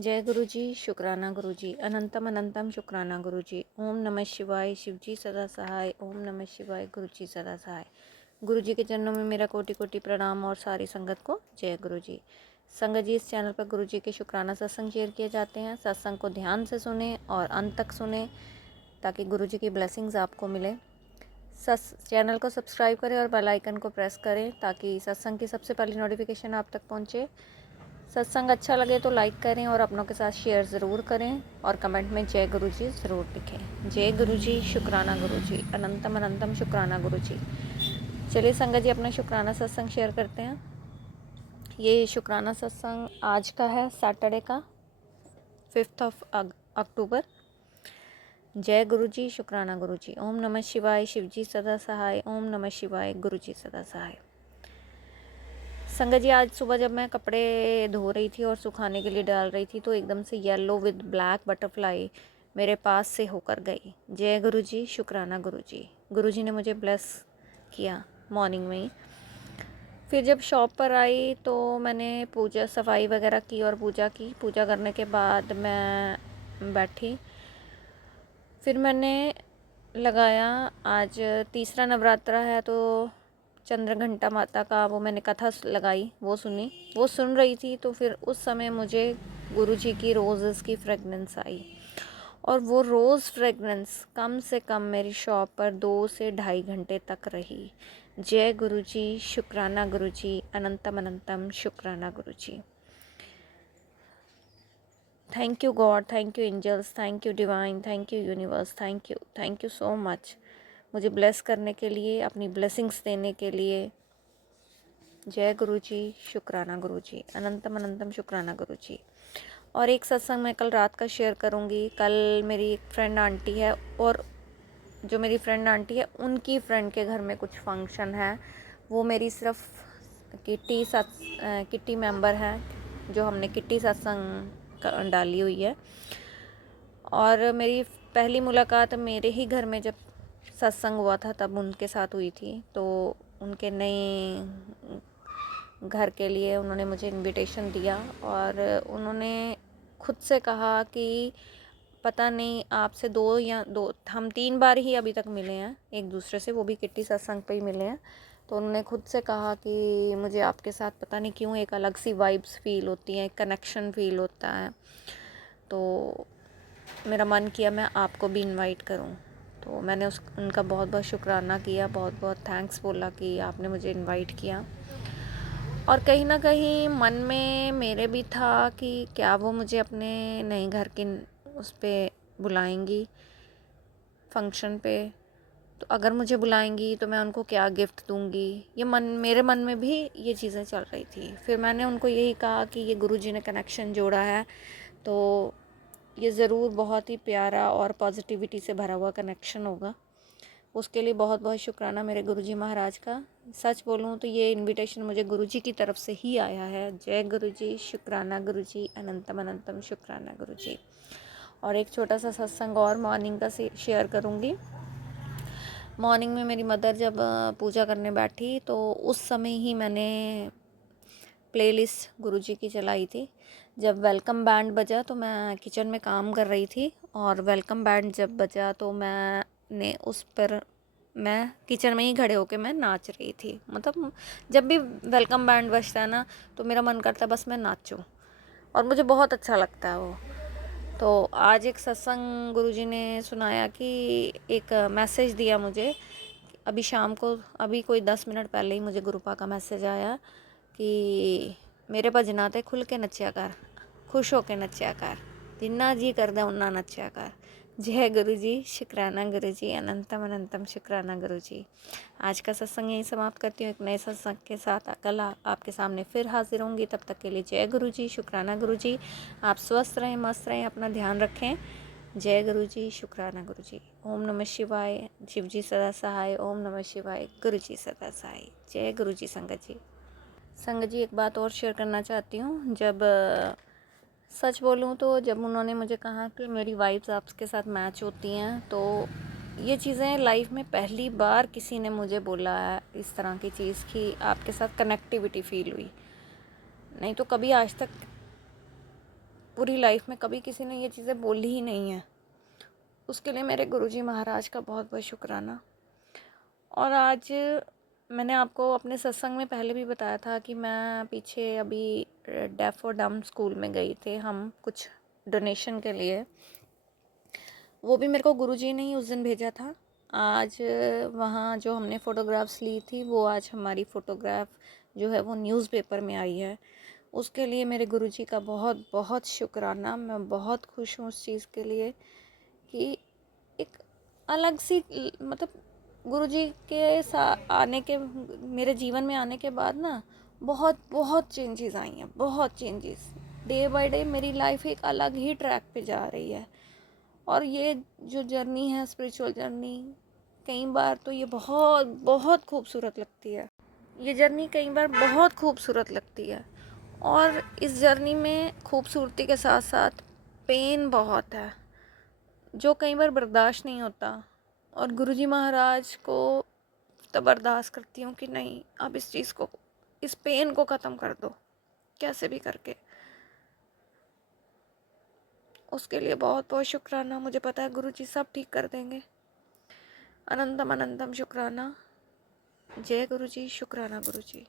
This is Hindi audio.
जय गुरु जी, शुक्राना गुरु जी, अनंतम अनंतम शुक्राना गुरु जी। ओम नमः शिवाय, शिव जी सदा सहाय। ओम नमः शिवाय, गुरु जी सदा सहाय। गुरु जी के चरणों में मेरा कोटि कोटि प्रणाम और सारी संगत को जय गुरु जी। संगत जी, इस चैनल पर गुरु जी के शुक्राना सत्संग शेयर किए जाते हैं। सत्संग को ध्यान से सुने और अंत तक सुने ताकि गुरु जी की ब्लेसिंग्स आपको मिले। चैनल को सब्सक्राइब करें और बेल आइकन को प्रेस करें ताकि सत्संग की सबसे पहली नोटिफिकेशन आप तक पहुंचे। सत्संग अच्छा लगे तो लाइक करें और अपनों के साथ शेयर ज़रूर करें और कमेंट में जय गुरु जी ज़रूर लिखें। जय गुरु जी, शुक्राना गुरु जी, अनंतम अनंतम शुक्राना गुरु जी। चलिए संगत जी, अपना शुक्राना सत्संग शेयर करते हैं। ये शुक्राना सत्संग आज का है, सैटरडे का, 5 अक्टूबर। जय गुरु जी, शुक्राना गुरु जी। ओम नमः शिवाय, शिव जी सदा सहाय। ओम नमः शिवाय, गुरु जी सदा सहाय। संगत जी, आज सुबह जब मैं कपड़े धो रही थी और सुखाने के लिए डाल रही थी तो एकदम से येलो विद ब्लैक बटरफ्लाई मेरे पास से होकर गई। जय गुरु जी, शुक्राना गुरु जी। गुरु जी ने मुझे ब्लेस किया मॉर्निंग में ही। फिर जब शॉप पर आई तो मैंने पूजा सफाई वगैरह की और पूजा की। पूजा करने के बाद मैं बैठी। फिर मैंने लगाया, आज तीसरा नवरात्रा है तो चंद्र घंटा माता का वो मैंने कथा लगाई, वो सुनी। वो सुन रही थी तो फिर उस समय मुझे गुरु जी की रोज़ेस की फ्रेगनेंस आई और वो रोज़ फ्रेगनेंस कम से कम मेरी शॉप पर 2 से ढाई घंटे तक रही। जय गुरु जी, शुक्राना गुरु जी, अनंतम अनंतम शुक्राना गुरु जी। Thank you God, thank you angels, thank you divine, thank you universe, thank you so much मुझे ब्लेस करने के लिए, अपनी ब्लेसिंग्स देने के लिए। जय गुरु जी, शुक्राना गुरु जी, अनंतम अनंतम शुक्राना गुरु जी। और एक सत्संग मैं कल रात का शेयर करूँगी। कल मेरी एक फ्रेंड आंटी है और जो मेरी फ्रेंड आंटी है उनकी फ्रेंड के घर में कुछ फंक्शन है। वो मेरी सिर्फ किट्टी मेंबर है, जो हमने किट्टी सत्संग डाली हुई है। और मेरी पहली मुलाकात मेरे ही घर में जब सत्संग हुआ था तब उनके साथ हुई थी। तो उनके नए घर के लिए उन्होंने मुझे इनविटेशन दिया और उन्होंने खुद से कहा कि पता नहीं आपसे हम 3 बार ही अभी तक मिले हैं एक दूसरे से, वो भी किट्टी सत्संग पे ही मिले हैं। तो उन्होंने खुद से कहा कि मुझे आपके साथ पता नहीं क्यों एक अलग सी वाइब्स फील होती हैं, एक कनेक्शन फील होता है। तो मेरा मन किया मैं आपको भी इनवाइट करूं। तो मैंने उनका बहुत बहुत शुक्राना किया, बहुत बहुत थैंक्स बोला कि आपने मुझे इनवाइट किया। और कहीं ना कहीं मन में मेरे भी था कि क्या वो मुझे अपने नए घर की उस पर बुलाएंगी फंक्शन पे। तो अगर मुझे बुलाएंगी तो मैं उनको क्या गिफ्ट दूंगी, ये मेरे मन में भी ये चीज़ें चल रही थी। फिर मैंने उनको यही कहा कि ये गुरुजी ने कनेक्शन जोड़ा है तो ये ज़रूर बहुत ही प्यारा और पॉजिटिविटी से भरा हुआ कनेक्शन होगा। उसके लिए बहुत बहुत शुक्राना मेरे गुरुजी महाराज का। सच बोलूँ तो ये इनविटेशन मुझे गुरुजी की तरफ से ही आया है। जय गुरुजी, शुक्राना गुरुजी, अनंतम अनंतम शुक्राना गुरुजी। और एक छोटा सा सत्संग और मॉर्निंग का शेयर करूँगी। मॉर्निंग में मेरी मदर जब पूजा करने बैठी तो उस समय ही मैंने प्लेलिस्ट गुरुजी की चलाई थी। जब वेलकम बैंड बजा तो मैं किचन में काम कर रही थी और वेलकम बैंड जब बजा तो मैं किचन में ही खड़े होके मैं नाच रही थी। मतलब जब भी वेलकम बैंड बजता है ना तो मेरा मन करता है बस मैं नाचूं और मुझे बहुत अच्छा लगता है वो। तो आज एक सत्संग गुरुजी ने सुनाया कि एक मैसेज दिया मुझे अभी शाम को, अभी कोई 10 मिनट पहले ही मुझे गुरुपा का मैसेज आया कि मेरे भजना ते खुल के नच्चा कर, खुश होके नच्चा कर, जिन्ना जी करदा उन्ना नच्चा कर। जय गुरु जी, शुक्राना गुरु जी, अनंतम अनंतम शुक्राना गुरु जी। आज का सत्संग यहीं समाप्त करती हूँ। एक नए सत्संग के साथ कल आपके सामने फिर हाजिर होंगी। तब तक के लिए जय गुरु जी, शुक्राना गुरु जी। आप स्वस्थ रहें, मस्त रहें, अपना ध्यान रखें। जय गुरु जी, शुक्राना गुरु जी। ओम नमः शिवाय, शिव जी सदा सहाय। ओम नमः शिवाय, गुरु जी सदा सहाय। जय गुरु जी। संगत जी एक बात और शेयर करना चाहती हूँ। जब सच बोलूँ तो जब उन्होंने मुझे कहा कि मेरी वाइब्स आपके साथ मैच होती हैं, तो ये चीज़ें लाइफ में पहली बार किसी ने मुझे बोला है इस तरह की चीज़ कि आपके साथ कनेक्टिविटी फील हुई। नहीं तो कभी आज तक पूरी लाइफ में कभी किसी ने ये चीज़ें बोली ही नहीं है। उसके लिए मेरे गुरुजी महाराज का बहुत बहुत शुक्राना। और आज मैंने आपको अपने सत्संग में पहले भी बताया था कि मैं पीछे अभी डेफ और डम स्कूल में गई थी हम कुछ डोनेशन के लिए। वो भी मेरे को गुरुजी ने ही उस दिन भेजा था। आज वहाँ जो हमने फ़ोटोग्राफ्स ली थी वो आज हमारी फ़ोटोग्राफ जो है वो न्यूज़पेपर में आई है। उसके लिए मेरे गुरुजी का बहुत बहुत शुक्राना। मैं बहुत खुश हूँ उस चीज़ के लिए कि एक अलग सी मतलब गुरुजी के आने के मेरे जीवन में आने के बाद ना बहुत बहुत चेंजेस आई हैं, बहुत चेंजेस। डे बाय डे मेरी लाइफ एक अलग ही ट्रैक पे जा रही है। और ये जो जर्नी है स्पिरिचुअल जर्नी, कई बार तो ये बहुत बहुत खूबसूरत लगती है। ये जर्नी कई बार बहुत खूबसूरत लगती है और इस जर्नी में खूबसूरती के साथ साथ पेन बहुत है जो कई बार बर्दाश्त नहीं होता। और गुरुजी महाराज को तब बर्दाश्त करती हूँ कि नहीं, अब इस चीज़ को, इस पेन को ख़त्म कर दो कैसे भी करके। उसके लिए बहुत बहुत शुक्राना। मुझे पता है गुरुजी सब ठीक कर देंगे। अनंतम अनंतम शुक्राना। जय गुरुजी, शुक्राना गुरुजी।